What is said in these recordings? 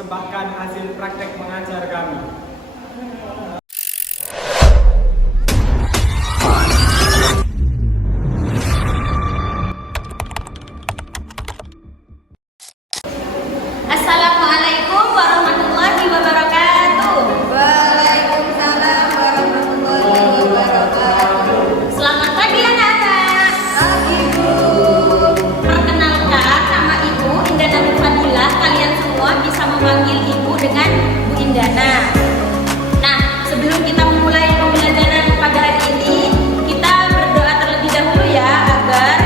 mempersembahkan hasil praktek mengajar kami. Assalamualaikum warahmatullahi wabarakatuh. Waalaikumsalam warahmatullahi wabarakatuh. Selamat pagi anak-anak. Pagi Bu. Perkenalkan, nama Ibu Indana Nur Fadilah. Kalian semua bisa memanggil Ibu dengan Bu Indana. Nah, sebelum kita memulai pembelajaran pada hari ini, kita berdoa terlebih dahulu ya agar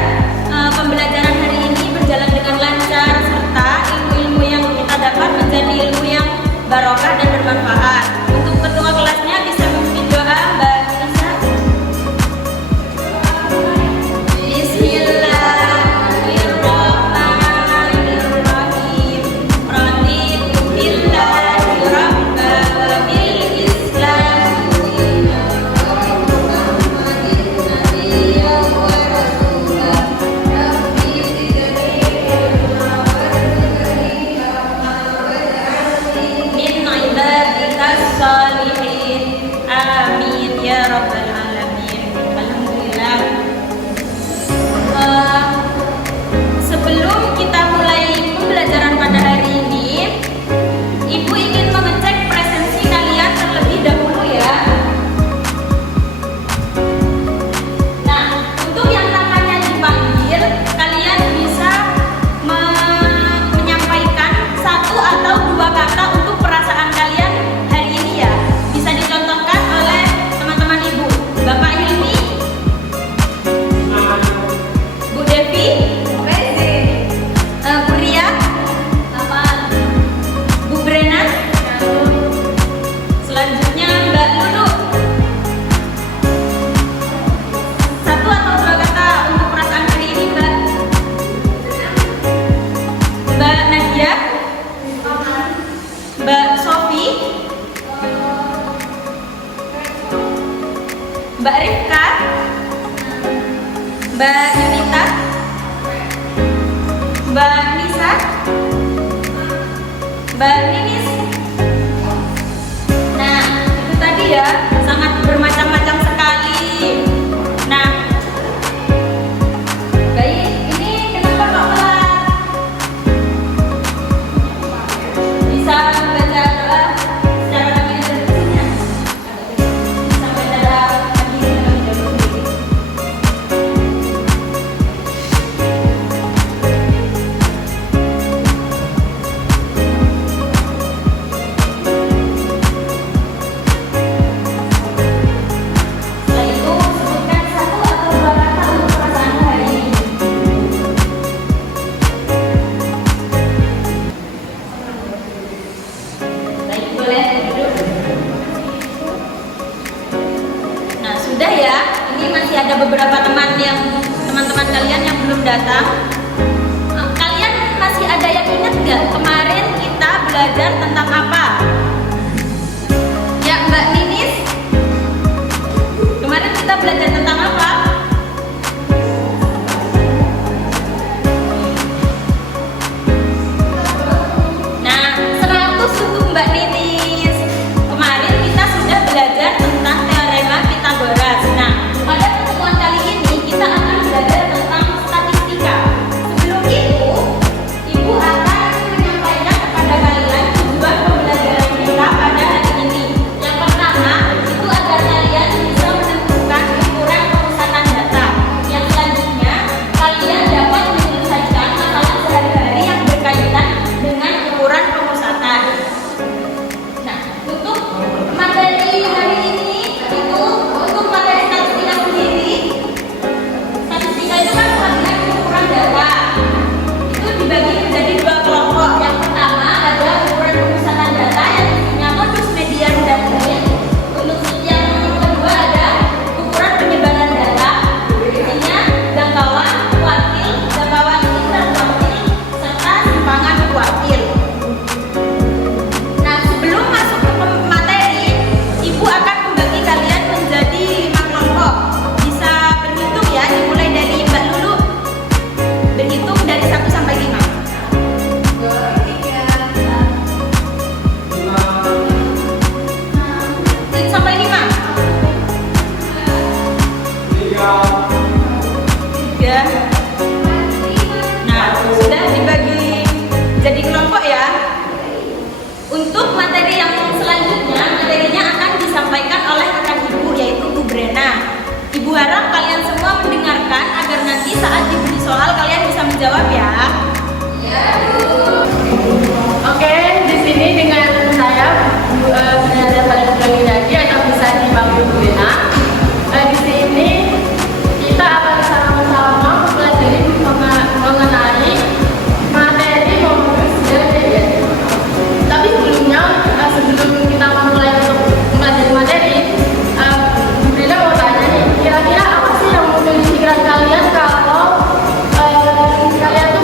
pembelajaran hari ini berjalan dengan lancar serta ilmu-ilmu yang kita dapat menjadi ilmu yang barokah dan bermanfaat. Untuk ketua kelasnya bisa memimpin doa Mbak Nisa. Bismillahirrahmanirrahim. Raditu billahi rabba wa bil Islam min ibadikas salihin. Amin ya rabbal alamin. Alhamdulillah. Sebelum kita mulai pembelajaran pada hari ini, Ibu ingin mengecek presensi kalian terlebih dahulu ya. Nah, untuk yang namanya dipanggil, kalian bisa menyampaikan satu atau dua kata untuk perasaan kalian hari ini ya. Bisa dicontohkan oleh teman-teman Ibu. Bapak Hilmi, Bu Devi, Bu Ria, Bu Brena, selanjutnya Mbak Lulu. Satu atau dua kata untuk perasaan hari ini Mbak. Mbak Nadia, Mbak Sofi, Mbak Rifka, Mbak Yunita, Mbak Nisa, Mbak Ninis. Nah, itu tadi ya, sangat bermacam-macam sekali. Nah, baik, ini kenapa kok telat? Bisa baca doa secara kami dan bersihnya. Bisa baca doa kami terlebih dahulu. saat diberi soal kalian bisa menjawab ya. Oke, di sini dengan saya Bu Nada Falinjani atau bisa dipanggil Bu Lena. Di sini kita akan sama-sama mempelajari mengenai materi modus dan kegiatan. Tapi sebelumnya, sebelum kita memulai untuk mempelajari materi, Bu Lena mau tanya nih, kira-kira apa sih yang muncul di pikiran kalian kalau kalian tuh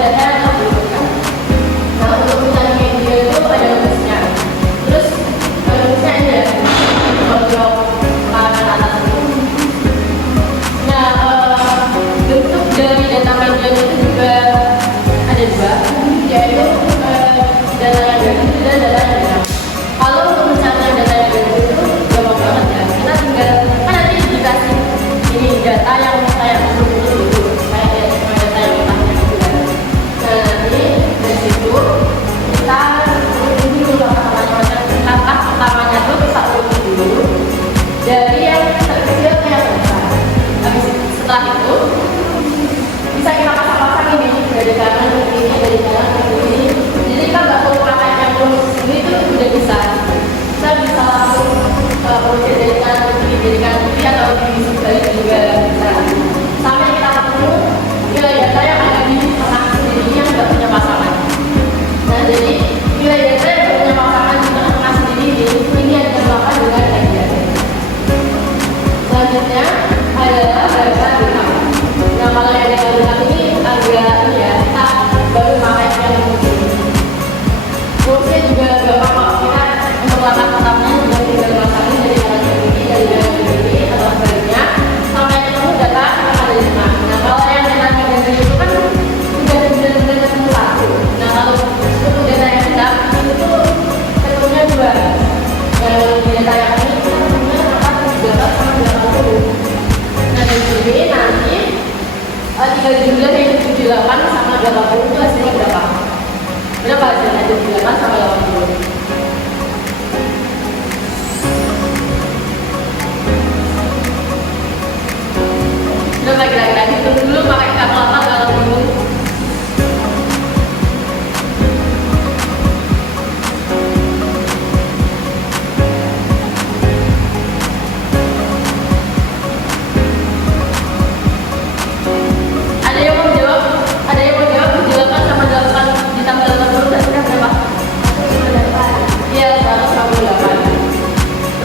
datanya atau belum kan. Nah untuk mencari media itu ada rumusnya. Terus rumusnya ini ya, blok kanan atas itu. Nah bentuk dari data media itu juga ada dua, yaitu data yang garis dan data yang genap. Kalau untuk mencari data yang garis itu gampang banget ya. Kita tinggal kan nanti dikasih ini data yang kayak itu kayak data yang kita gitu kan. Nah nanti dari situ kita ini dulu langkah pertamanya tuh kita urut dulu dari yang terkecil ke yang besar. Habis setelah itu bisa kita pasang-pasang ini dari kanan ke kiri, dari kanan ke kiri. Jadi kita nggak perlu pakai yang rumus ini tuh udah bisa. Kita bisa langsung urutin dari kanan ke kiri, dari kanan ke kiri atau di balik juga bisa. Sampai kita ketemu nilai data yang ada di tengah sendiri yang nggak punya pasangan. Nah jadi nilai data yang nggak punya pasangan di tengah-tengah sendiri ini yang dinamakan dengan radian. Selanjutnya adalah data genap. Nah kalau yang data genap ini agak ini ya, kita baru pakai yang ini. Rumusnya juga gampang kok, kita untuk langkah pertamanya juga tinggal pasangin dari kanan ke kiri, dari kanan ke kiri atau sebaliknya sampai ketemu data yang ada di tengah. Nah kalau yang data genap itu kan sudah benar-benar ketemu satu. Nah kalau untuk data yang genap itu tuh ketemunya dua. Di data yang ini kita ketemunya 48 sama 80. Nah dari sini nanti tinggal dijumlah yang 78 sama 80 itu hasilnya berapa? Berapa hasilnya 78 sama 80? Berapa kira-kira? Hitung dulu pakai kalkulator kalau bingung. Ada yang mau jawab? Ada yang mau jawab? 78 sama 8 ditambah 80 hasilnya berapa? 158. Iya, 158.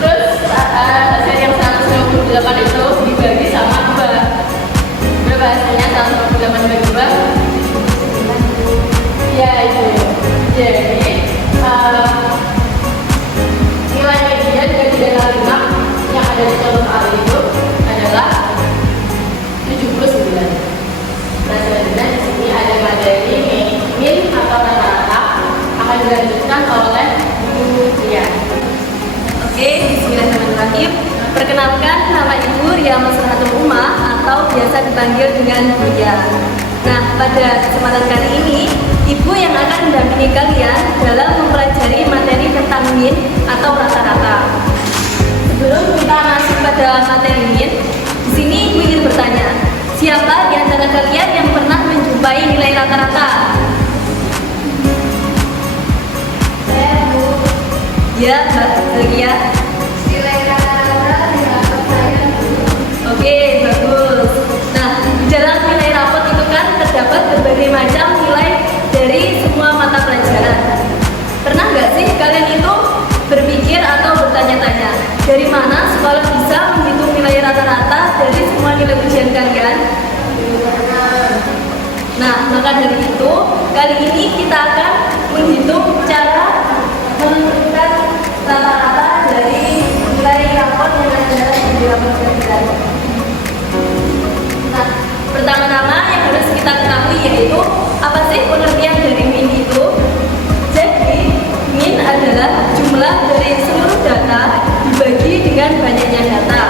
Terus hasil yang 158 itu dibagi sama 2. Berapa hasilnya 158 dibagi 2? Iya, itu. Jadi nilai median dari data genap yang ada di contoh A itu adalah 79. Nah selanjutnya di sini ada materi min atau rata-rata akan dilanjutkan oleh Bu Ria. Oke, bismillahirrahmanirrahim. Perkenalkan, nama Ibu Ria Maslahatul Ummah atau biasa dipanggil dengan Buya. Nah, pada kesempatan kali ini, Ibu yang akan mendampingi kalian dalam mempelajari materi tentang min atau rata-rata. Sebelum kita masuk pada materi min, di sini Ibu ingin bertanya, siapa di antara kalian yang pernah menjumpai nilai rata-rata? Saya Bu. Ya, Mbak Ria. Nilai rata-rata di rapot saya Bu. Oke, bagus. Nah, di dalam nilai rapot itu kan terdapat berbagai macam nilai dari semua mata pelajaran. Pernah nggak sih kalian itu berpikir atau bertanya-tanya, dari mana sekolah bisa menghitung nilai rata-rata dari semua nilai ujian kalian? Nah, maka dari itu, kali ini kita akan menghitung cara menentukan rata-rata dari nilai rapot yang ada di rapot kita. Nah, pertama-tama yang harus kita ketahui yaitu apa sih pengertian dari min itu? Jadi, min adalah jumlah dari seluruh data dibagi dengan banyaknya data.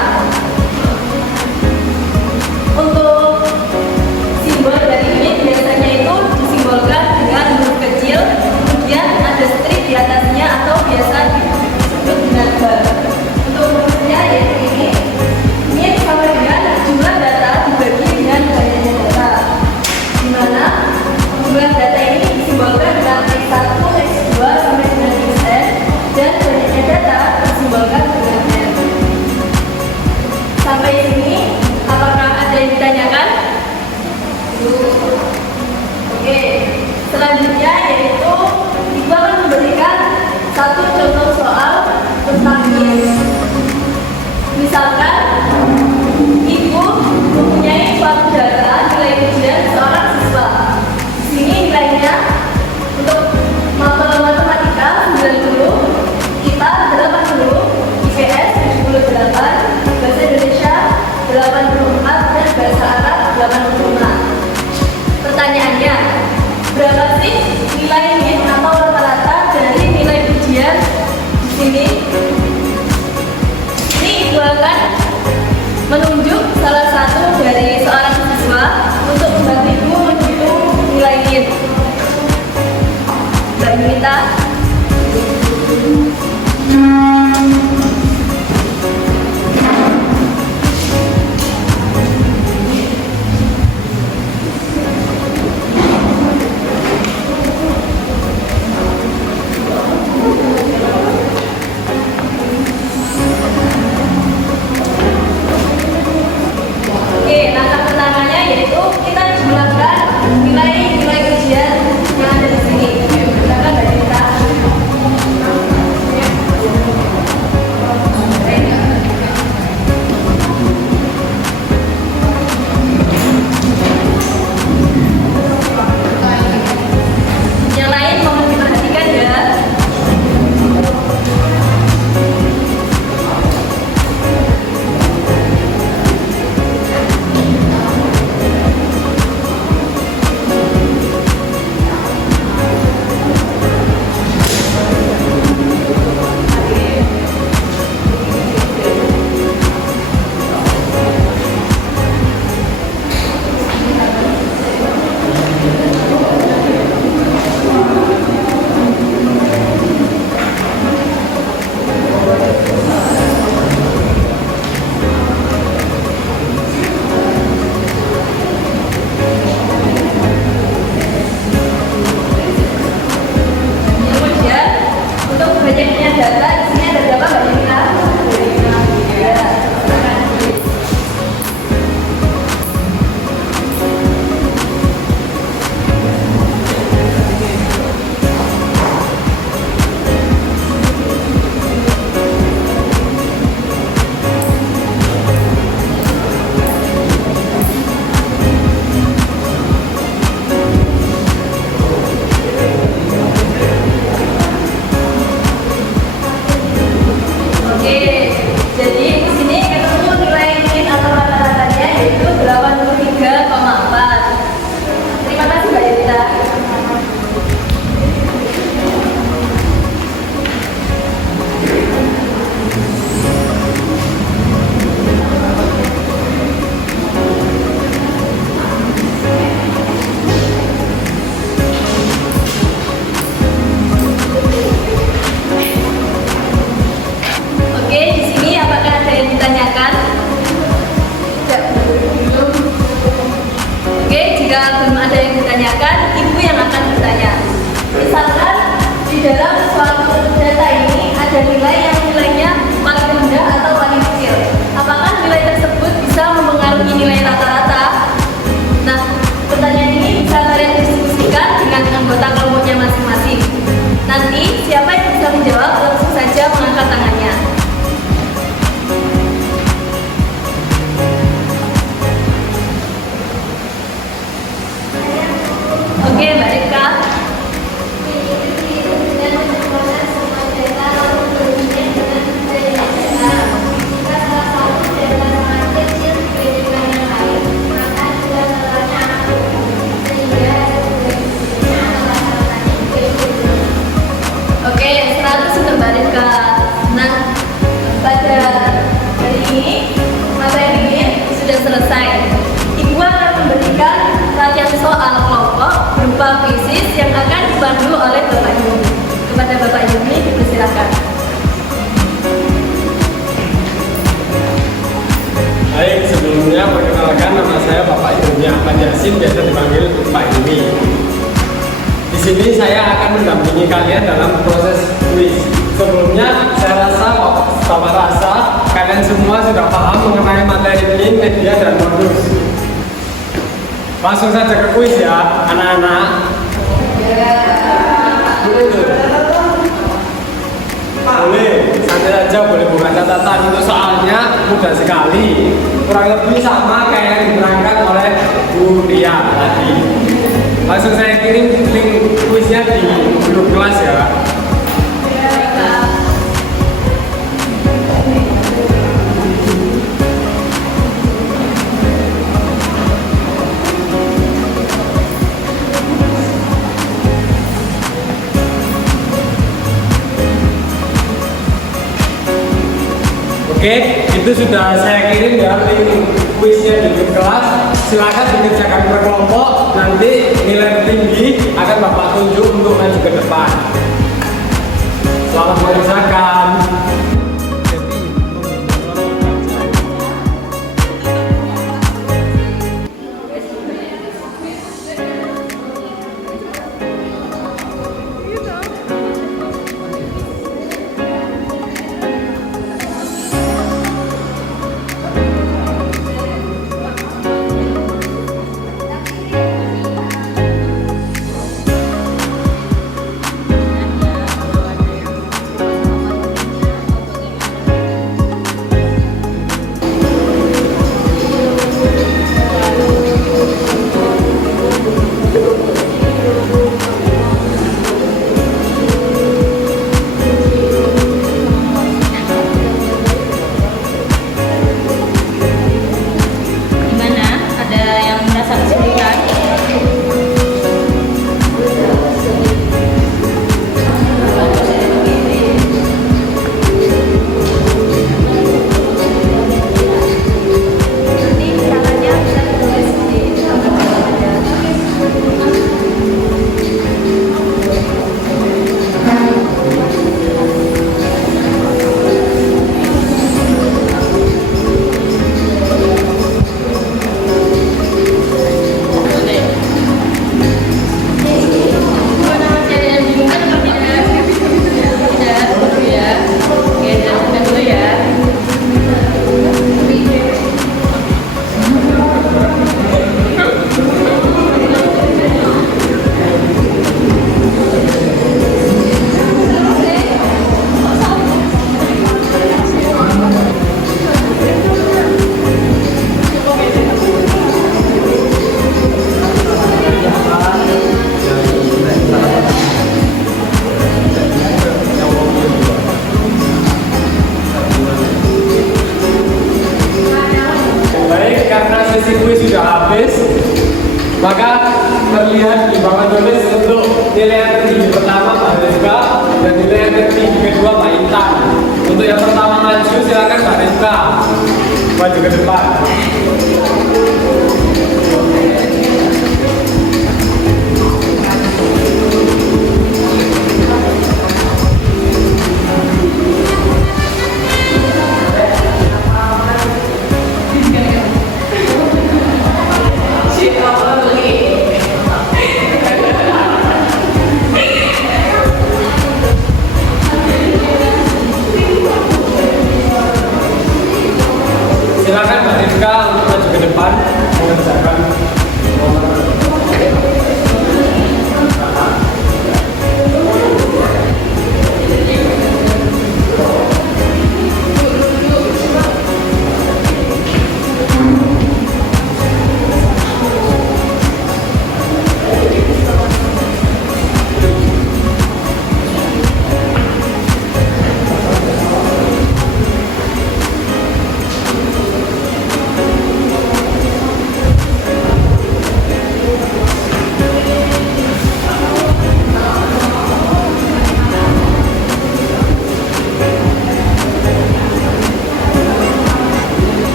Untuk simbol dari min biasanya itu disimbolkan dengan huruf kecil, kemudian ada strip di atasnya atau biasa disebut dengan bar. Untuk hurufnya yaitu ini, min sama dengan jumlah data dibagi dengan banyaknya data, di mana jumlah data ini disimbolkan dengan X1, X2 sampai dengan Xn, dan banyaknya data disimbolkan dengan N. Sampai sini, apakah ada yang ditanyakan? Oke, selanjutnya yaitu Ibu akan memberikan satu contoh soal tentang min. Misalkan Ibu mempunyai suatu data nilai ujian seorang siswa. Di sini menunjuk salah satu dari seorang siswa untuk membantu Ibu menghitung nilai NIM. Mbak Yunita. Oke, langkah pertamanya yaitu kita jumlahkan nilai ujian yang ada di sini. Silakan Mbak Yunita. Yang lain mohon diperhatikan ya. Kemudian untuk banyaknya data di sini ada berapa Mbak Yunita? Ya. Oke, jadi di sini ketemu nilai NIM atau rata-ratanya yaitu 83,4. Terima kasih Mbak Yunita. Oke, di sini apakah ada yang ditanyakan? Tidak, belum. Oke, jika belum ada yang ditanyakan, Ibu yang akan bertanya. Misalkan di dalam suatu data ini ada nilai yang nilainya paling rendah atau paling kecil. Apakah nilai tersebut bisa mempengaruhi nilai rata-rata? Nah, pertanyaan ini bisa kalian diskusikan dengan anggota kelompoknya masing-masing. Nanti siapa yang bisa menjawab langsung saja mengangkat tangannya. Oke, Mbak Rika. Oke, 100 untuk Mbak Rika. Nah, pada hari ini materi ini sudah selesai. Ibu akan memberikan latihan soal kelompok berupa kuisis yang akan dipandu oleh Bapak Yumi. Kepada Bapak Yumi, dipersilakan. Baik, sebelumnya perkenalkan nama saya Bapak Yumi Ahmad Yasin, biasa dipanggil Pak Yumi. Di sini saya akan mendampingi kalian dalam proses kuis. Sebelumnya saya rasa kalian semua sudah paham mengenai materi ini, media dan modus. Langsung saja ke kuis ya, anak-anak. Boleh, santai saja, boleh buka catatan. Untuk soalnya mudah sekali, kurang lebih sama kayak yang diterangkan oleh Bu Ria tadi. Langsung saya kirim link kuisnya di grup kelas ya. Oke, kita Itu sudah saya kirim ya link kuisnya di kelas. Silakan dikerjakan berkelompok. Nanti nilai tinggi akan Bapak tunjuk untuk maju ke depan. Selamat mengerjakan. Gimana? Ada yang merasa kesulitan? Nanti caranya bisa ditulis di Gimana masih ada yang bingung kan atau tidak? Tidak, dulu ya. Oke, saya buka dulu ya. Baik, karena sesi kuis sudah habis, maka terlihat di bawah tulis untuk nilai yang tertinggi pertama Pak Rizka dan nilai yang tertinggi kedua Pak Intan. Untuk yang pertama maju silakan Pak Rizka maju ke depan. Silakan Mbak Rizka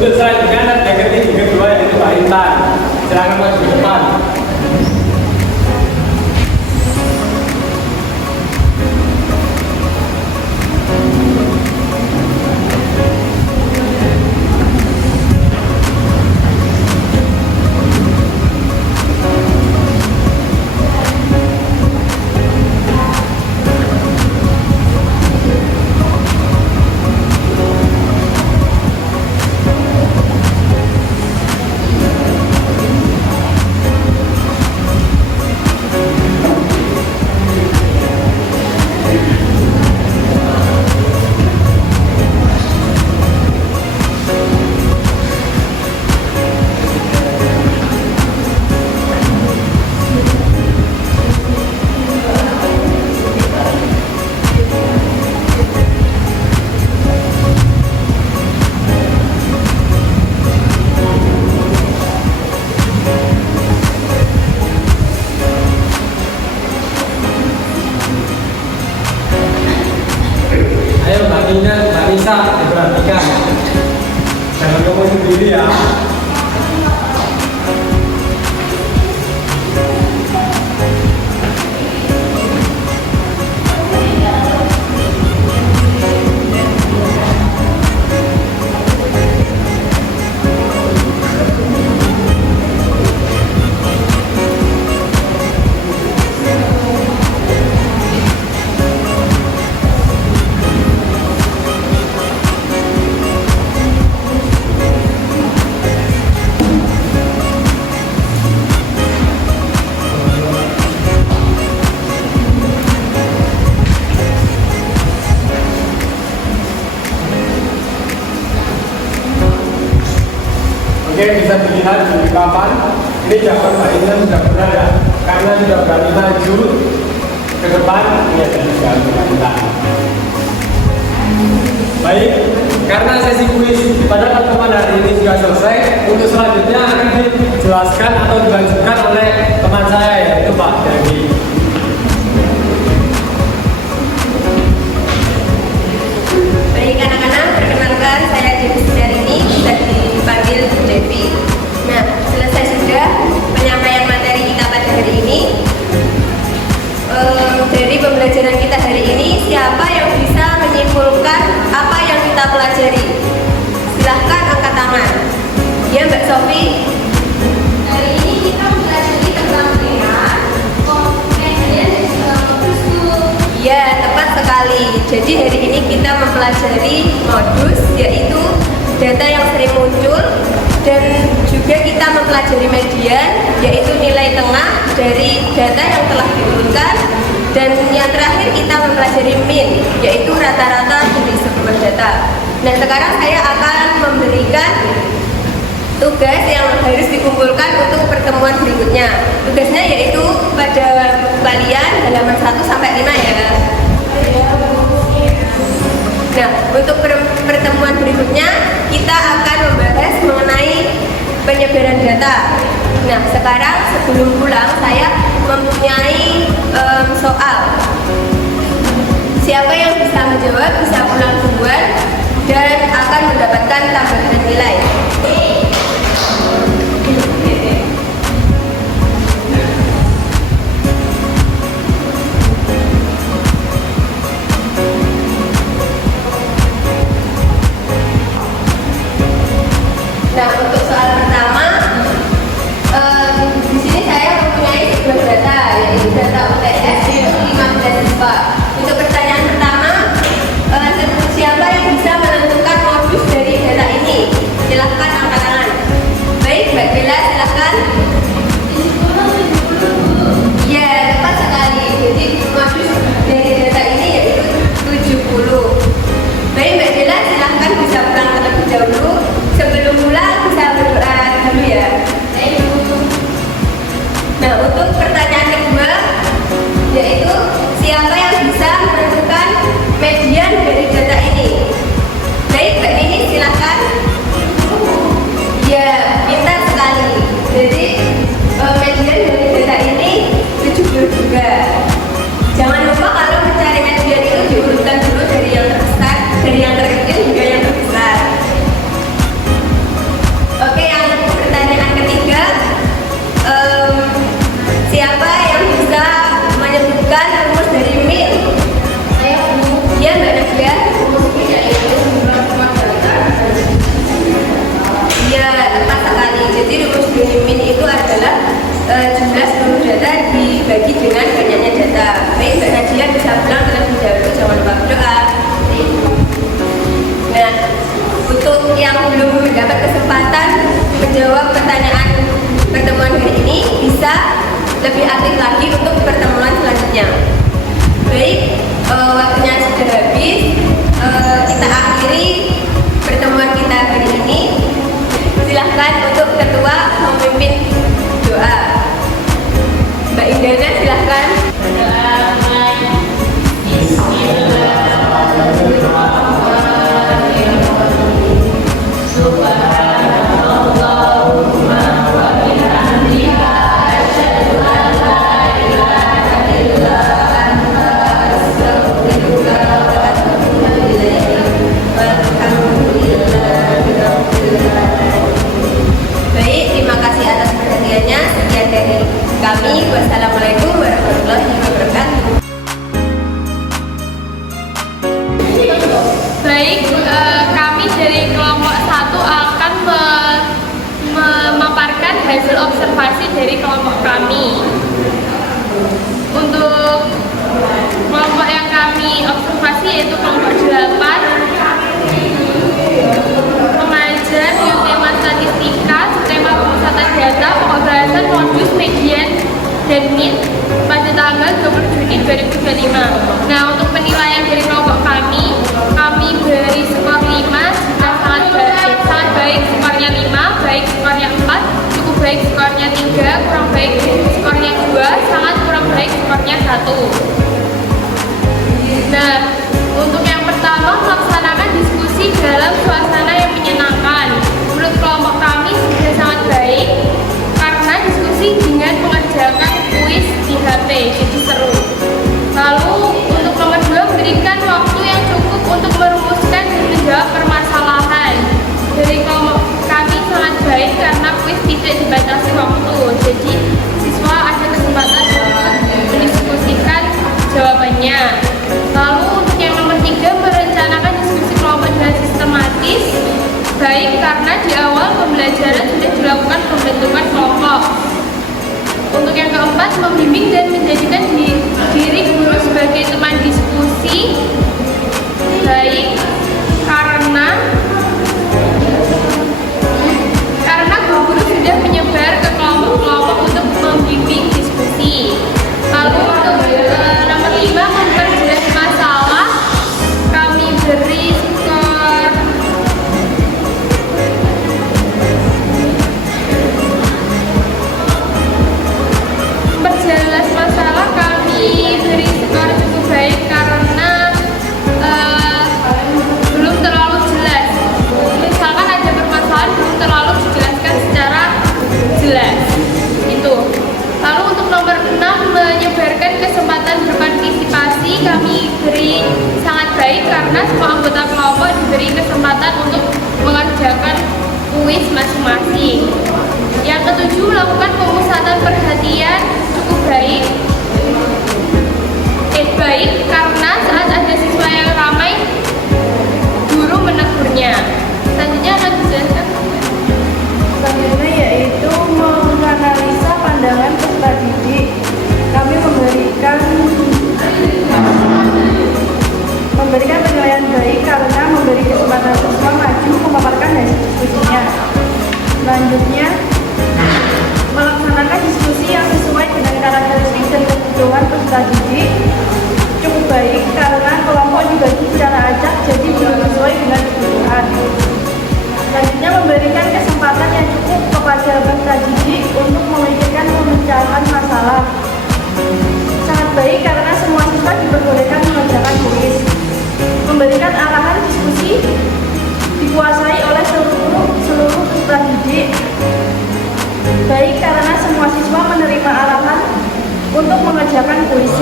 Untuk selanjutnya ada teknik kedua yaitu Pak Intan. Silakan maju ke depan. Ayo Mbak Nina, Mbak Nisa, diperhatikan. Jangan ngomong sendiri ya. Oke, bisa dilihat di papan. Ini jawaban Pak Intan sudah benar ya, karena sudah berani maju ke depan. Ini ada juga Pak Intan. Baik, karena sesi kuis pada pertemuan hari ini sudah selesai. Untuk selanjutnya akan dijelaskan atau dilanjutkan oleh teman saya yaitu Pak Dewi. Baik anak-anak, perkenalkan saya Dewi Sudarini, bisa dipanggil Devi. Nah, selesai sudah penyampaian materi kita pada hari ini. Dari pembelajaran kita hari ini, siapa yang bisa menyimpulkan apa yang kita pelajari? Silahkan angkat tangan. Ya, Mbak Sofi. Hari ini kita mempelajari tentang pilihan, komprehensif, dan juga modus. Ya, tepat sekali. Jadi hari ini kita mempelajari modus, yaitu data yang sering muncul, dan juga kita mempelajari median, yaitu nilai tengah dari data yang telah diturunkan, dan yang terakhir kita mempelajari mean, yaitu rata-rata dari sebuah data. Nah, sekarang saya akan memberikan tugas yang harus dikumpulkan untuk pertemuan berikutnya. Tugasnya yaitu pada kalian halaman 1 sampai 5 ya. Nah, untuk pertemuan berikutnya kita akan membahas mengenai penyebaran data. Nah, sekarang sebelum pulang saya mempunyai soal. Siapa yang bisa menjawab bisa pulang duluan dan akan mendapatkan tambahan nilai. Nah, untuk soal pertama, di sini saya mempunyai sebuah data, yaitu data UTS untuk 15 siswa. Untuk pertanyaan pertama, siapa yang bisa menentukan modus dari data ini? dibagi dengan banyaknya data. Baik, Mbak Nadia bisa pulang terlebih dahulu, jangan lupa berdoa. Nah, untuk yang belum mendapat kesempatan menjawab pertanyaan pertemuan hari ini, bisa lebih aktif lagi untuk pertemuan selanjutnya. Baik, waktunya sudah habis. Kita akhiri pertemuan kita hari ini. Silahkan untuk ketua memimpin doa. Mbak Indana, silahkan. Baik, terima kasih atas perhatiannya. Sekian dari kami. Wassalamualaikum warahmatullahi wabarakatuh. Baik, kami dari kelompok 1 akan memaparkan hasil observasi dari kelompok kami. Untuk kelompok yang kami observasi yaitu kelompok 8, mengajar tema statistika, tema pemusatan data, pokok bahasan, modus, median, dan NIT pada tanggal 20 Juni 2025. Nah, untuk penilaian dari kelompok kami beri skor 5, jika sangat baik skornya 5, baik skornya 4, cukup baik skornya 3, kurang baik skornya 2, sangat kurang baik skornya 1. Nah, untuk yang pertama, melaksanakan diskusi dalam suasana yang menyenangkan. Menurut kelompok kami sudah sangat baik karena diskusi dengan mengerjakan kuis di HP, jadi seru. Lalu untuk nomor 2, berikan waktu yang cukup untuk merumuskan dan menjawab permasalahan. Dari kelompok kami sangat baik karena kuis tidak dibatasi waktu, jadi siswa ada kesempatan untuk mendiskusikan jawabannya. Lalu untuk yang nomor 3, merencanakan diskusi kelompok dengan sistematis, baik karena di awal pembelajaran sudah dilakukan pembentukan kelompok. Untuk yang keempat, membimbing dan menjadikan diri guru sebagai teman diskusi, baik karena guru-guru sudah menyebar ke kelompok-kelompok untuk membimbing diskusi. Lalu untuk nomor 5, memperjelas masalah, kami beri skor perjelas masalah, kami beri skor cukup baik karena belum terlalu jelas. Misalkan ada permasalahan belum terlalu dijelaskan secara jelas. Itu. Lalu untuk nomor 6, menyebarkan kesempatan berpartisipasi, kami beri sangat baik karena semua anggota kelompok diberi kesempatan untuk mengerjakan kuis masing-masing. Yang ketujuh, lakukan pemusatan perhatian cukup baik. Baik karena saat ada siswa yang ramai, guru menegurnya. Selanjutnya akan dijelaskan. Selanjutnya yaitu menganalisa pandangan peserta didik. Kami memberikan penilaian baik karena memberi kesempatan siswa maju memaparkan hasil diskusinya. Selanjutnya, melaksanakan diskusi yang sesuai dengan karakteristik dan kebutuhan peserta didik. Cukup baik karena kelompok dibagi secara acak, jadi belum sesuai dengan kebutuhan. Selanjutnya, memberikan kesempatan yang cukup kepada peserta didik untuk memikirkan pemecahan masalah. Sangat baik karena semua siswa diperbolehkan mengerjakan kuis. Memberikan arahan diskusi dikuasai oleh seluruh peserta didik. Baik karena semua siswa menerima arahan untuk mengerjakan kuis.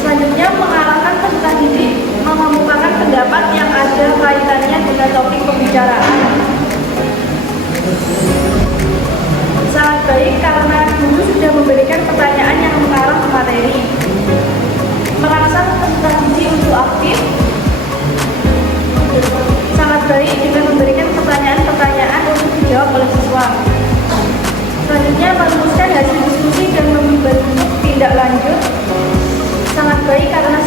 Selanjutnya, mengarahkan peserta didik mengemukakan pendapat yang ada kaitannya dengan topik pembicaraan. Sangat baik karena guru sudah memberikan pertanyaan yang mengarah ke materi. Merangsang peserta didik untuk aktif. Sangat baik dengan memberikan pertanyaan-pertanyaan untuk dijawab oleh siswa. Selanjutnya, baik karena